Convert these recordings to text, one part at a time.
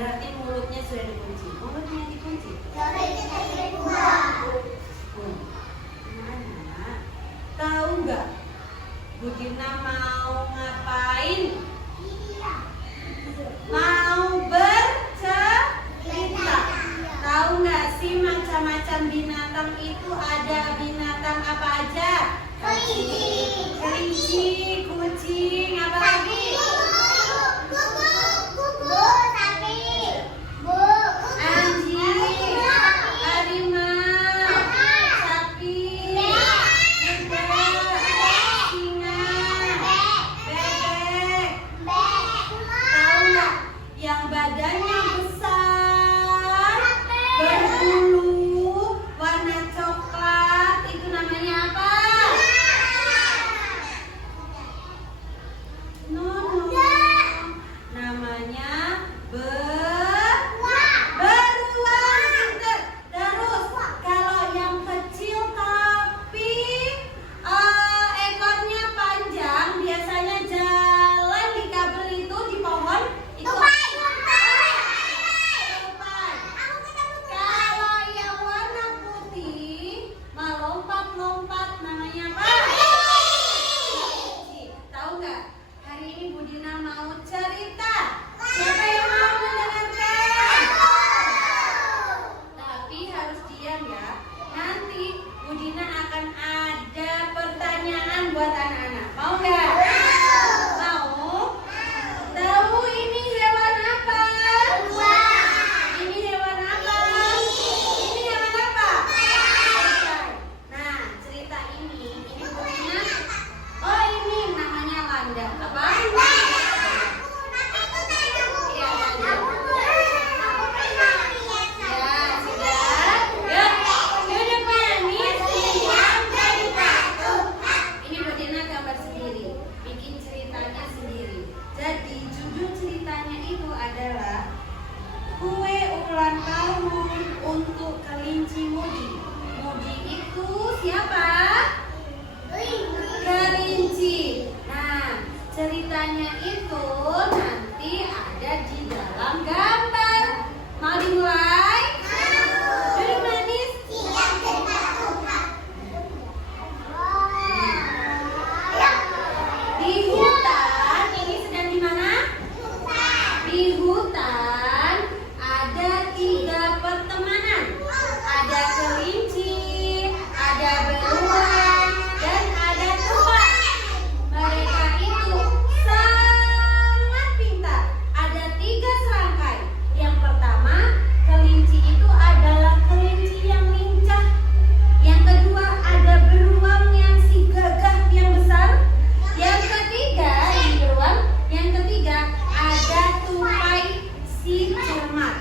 Berarti mulutnya sudah dikunci. Mulutnya dikunci. Anak-anak, tahu nggak Bu Dina mau ngapain? Mau bercerita. Tahu nggak sih macam-macam binatang itu ada binatang apa aja? Kelinci, kucing, apa lagi? Anjing, harimau, sapi, kuda, singa, bebek. Tahu nggak yang badannya besar, berbulu, warna coklat, itu namanya apa? Namanya beruang. Terus kalau yang kecil tapi ekornya panjang, biasanya jalan di kabel itu di pohon itu tupai. Kalau yang warna putih melompat-lompat namanya apa? Tahu nggak? Hari ini Bu Dina mau cerita. Siapa yang mau mendengarkan? Tapi harus diam ya. Nanti Bu Dina akan ada pertanyaan buat anak-anak. Mau nggak? Mau? Tahu ini hewan apa? Ini hewan apa? Ini hewan apa? Nah, cerita ini punya. Oh, ini namanya Landa. Apa? Kue ulang tahun untuk kelinci Mudi. Mudi itu siapa? Kelinci. Nah, ceritanya itu nanti ada di dalam gambar. Mau dimulai? Duduk manis. Di hutan, ini sedang di mana? Di hutan ada 3 pertemanan. Ada kelinci, ada beruang, dan ada tupai. Mereka itu sangat pintar. Ada 3 serangkai. Yang pertama, kelinci itu adalah kelinci yang lincah. Yang kedua, ada beruang yang si gagah yang besar. Yang ketiga, ini beruang. Yang ketiga, ada tupai si cermat.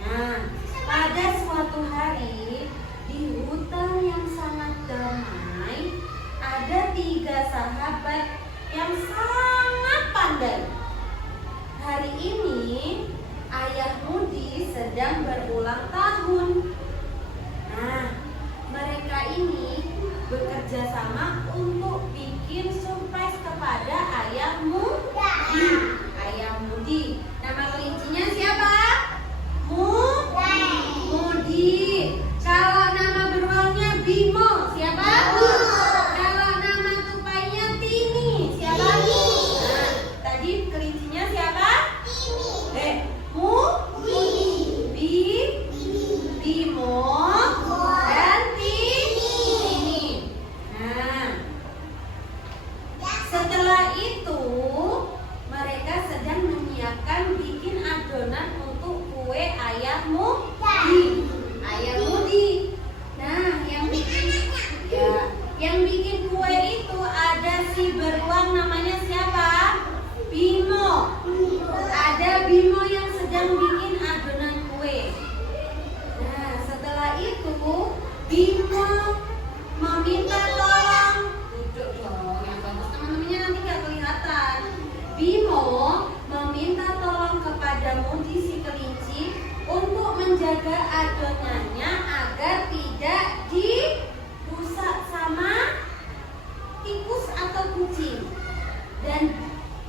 Nah, pada suatu hari di hutan yang sangat damai, ada 3 sahabat yang sangat pandai. Hari ini ayah Mudi sedang berulang tahun. Nah, mereka ini bekerja sama untuk bikin surprise kepada ayah Mudi. Ayah Mudi. Nama kelincinya siapa? Mudi. Kalau nama beruangnya Bimo, siapa? Kalau nama tupainya Tini, siapa? Nah, tadi kelincinya siapa? Bimo dan Tini. Nah, setelah itu mereka sedang menyiapkan bikin adonan untuk kue ayah Mudi. Ayah Mudi. Nah, yang bikin kue itu ada si beruang namanya siapa? Bimo. Ada Bimo yang sedang bikin adonan kue. Nah, setelah itu Bimo meminta tolong. Duduk dong, yang bagus teman-temannya nanti nggak kelihatan. Bimo meminta tolong kepada Mudi si kelinci untuk menjaga adonannya agar tidak dirusak sama tikus atau kucing.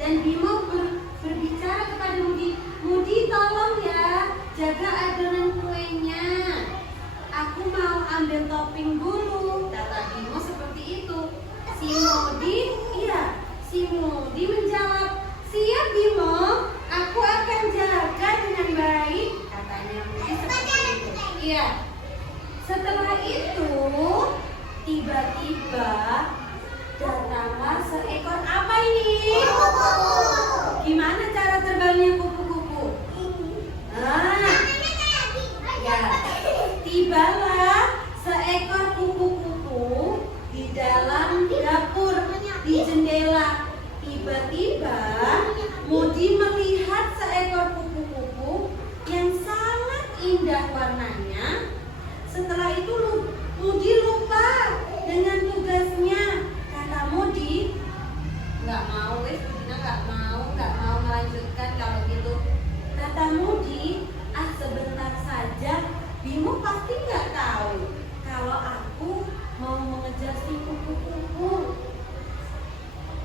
Dan Bimo berbicara kepada Mudi, Mudi tolong jaga adonan kuenya. Aku mau ambil topping dulu, kata Bimo seperti itu. Si Modi menjawab, siap Bimo, aku akan jaga dengan baik, katanya Modi seperti itu. Iya. Setelah itu, tiba-tiba datanglah seekor apa ini? Gimana cara terbangnya kupu-kupu? Ya, tibalah seekor kupu-kupu di dalam dapur, di jendela. Tiba-tiba Modi melihat seekor kupu-kupu yang sangat indah warnanya. Setelah itu Modi lupa dengan tugasnya. Kata Modi, nggak mau melanjutkan kalau gitu. Kata Modi, sebentar saja, Bimo pasti nggak tahu kalau aku mau mengejar si kupu-kupu.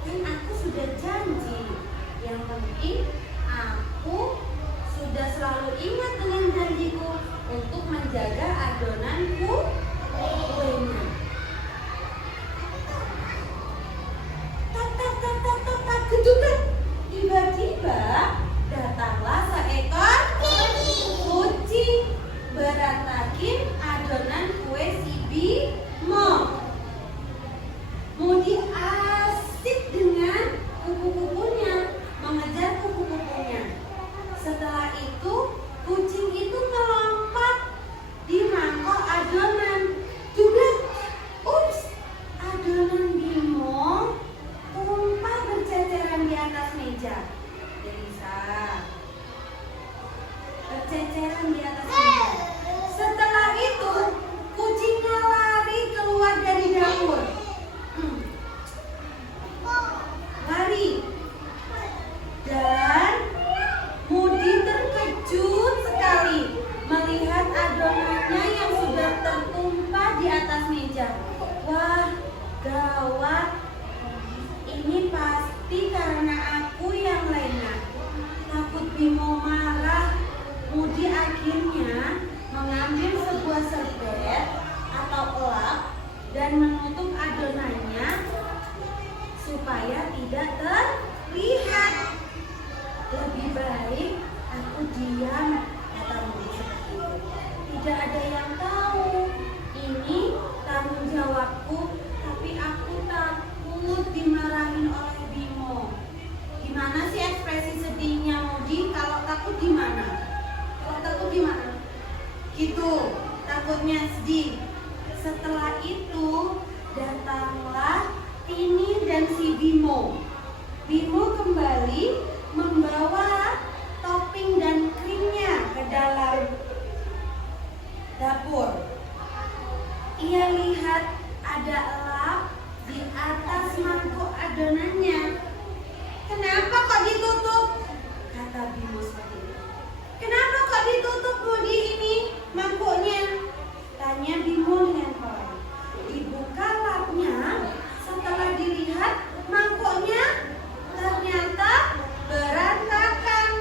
Kan aku sudah janji, yang penting aku sudah selalu ingat dengan janjiku untuk menjaga adonanku kuenya. Tak kejutan. Tiba-tiba datanglah seekor kucing berantakin adonan kue si Bimo. Modi asik dengan kupu-kupunya, mengejar kupu-kupunya. Setelah itu kucing itu melompat di mangkok adonan. Juga, adonan Bimo tumpah berceceran di atas meja. Elisa, berceceran di atas meja. Setelah itu kucingnya lari keluar dari dapur. Lari. Dan Modi terkejut sekali melihat adonannya yang sudah tertumpah di atas meja. Wah, gawat. Ini pasti karena aku yang lena. Takut Bimo marah, Modi akhirnya mengambil sebuah serbet atau elap dan menutup adonannya supaya tidak terlihat. Lebih baik aku diam, kata Modi seperti itu. Tidak ada yang tahu. Ini tanggung jawabku, tapi aku takut dimarahin oleh Bimo. Gimana sih ekspresi sedihnya Modi? Kalau takut gimana? Kalau takut gimana? Gitu, takutnya sedih. Setelah itu datanglah Tini dan si Bimo. Bimo kembali membawa topping dan krimnya ke dalam dapur. Ia lihat ada elap di atas mangkuk adonannya. Kenapa kok ditutup? Kata Bimo seperti itu. Kenapa kok ditutup Modi ini mangkuknya? Tanya Bimo dengan pelan. Dibuka lapnya, setelah dilihat mangkuknya ternyata berantakan.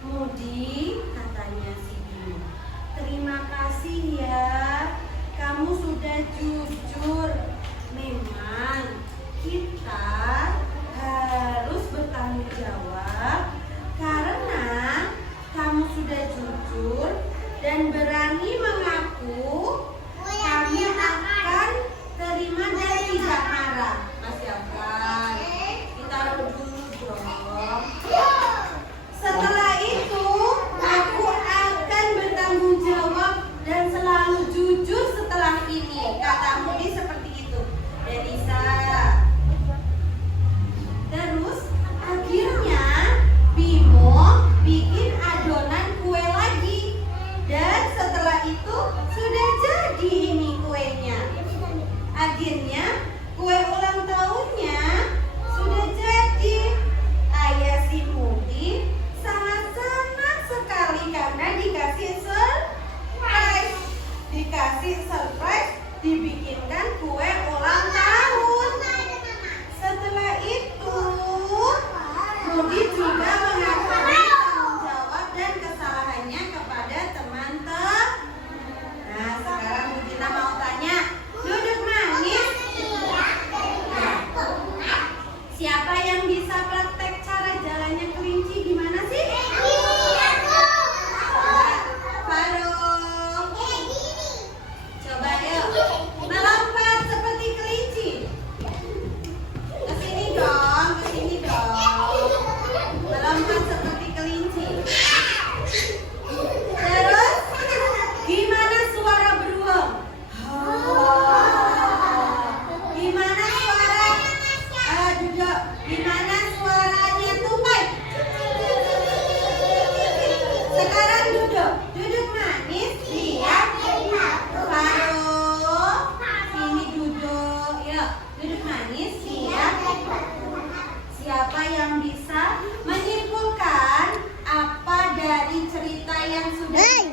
Mudi, katanya si Bimo. Terima kasih ya, kamu sudah jujur. Memang kita harus bertanggung jawab karena kamu sudah jujur dan berani mengaku. Kami akan terima dan tidak marah. Mas Yafan, kita dulu dong. Setelah itu, aku akan bertanggung jawab dan selalu jujur setelah ini. Kata Mudi seperti itu. Denisa. Terus akhirnya Bimo bikin adonan kue lagi. Dan setelah itu sudah jadi ini kuenya. Akhirnya kue ulang tahunnya sudah jadi. Ayah si Mudi sangat senang sekali karena dikasih surprise. Dikasih surprise, dibikinkan kue ulang tahun. Setelah itu Mudi juga mengakui tanggung jawab dan kesalahannya kepada teman-teman. Nah, sekarang Budina mau tanya, duduk manis. Siapa yang bisa praktek cara jalannya kelinci gimana sih? Faruk. Coba yuk, melompat seperti kelinci. Kesini dong, kesini dong. Melompat seperti kelinci. Terus, gimana suara beruang? Gimana suara? Duduk. Gimana suaranya tupai? Sekarang duduk. Duduk manis. Lihat. Faruk. Sini duduk. Yuk, duduk manis. Lihat. Siapa yang bisa menyimpulkan apa dari cerita yang sudah